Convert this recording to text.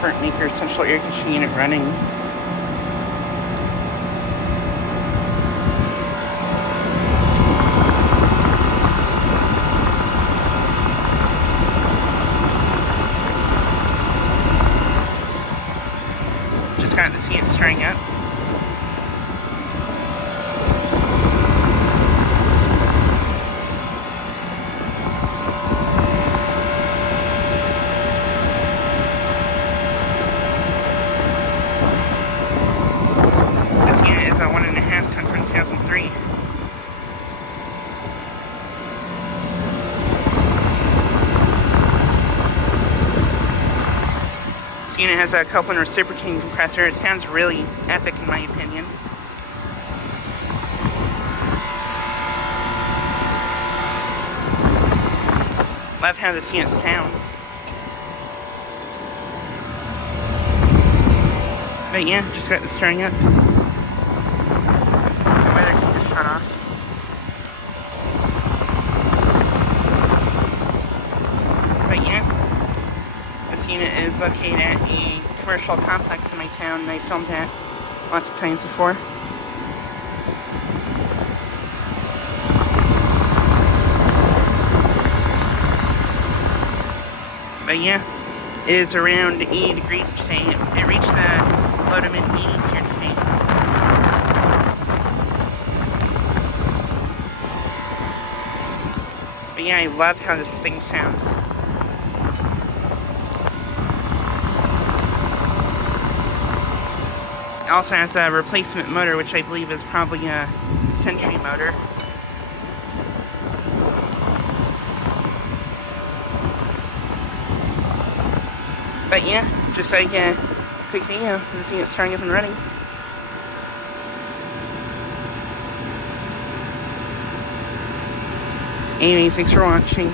Comfortmaker central air conditioning unit running. Just got to see it starting up. This unit is a 1.5 ton from 2003. This unit has a Copeland reciprocating compressor. It sounds really epic in my opinion. Love how this unit sounds. But yeah, just got this starting up. The weather can just shut off. But yeah, this unit is located at a commercial complex in my town and I filmed at lots of times before. But yeah, it is around 80 degrees today. It reached the low to mid 80s here today. But yeah, I love how this thing sounds. It also has a replacement motor, which I believe is probably a Century motor. But yeah, just like a quick video, this unit starting up and running. Anyways, thanks for watching.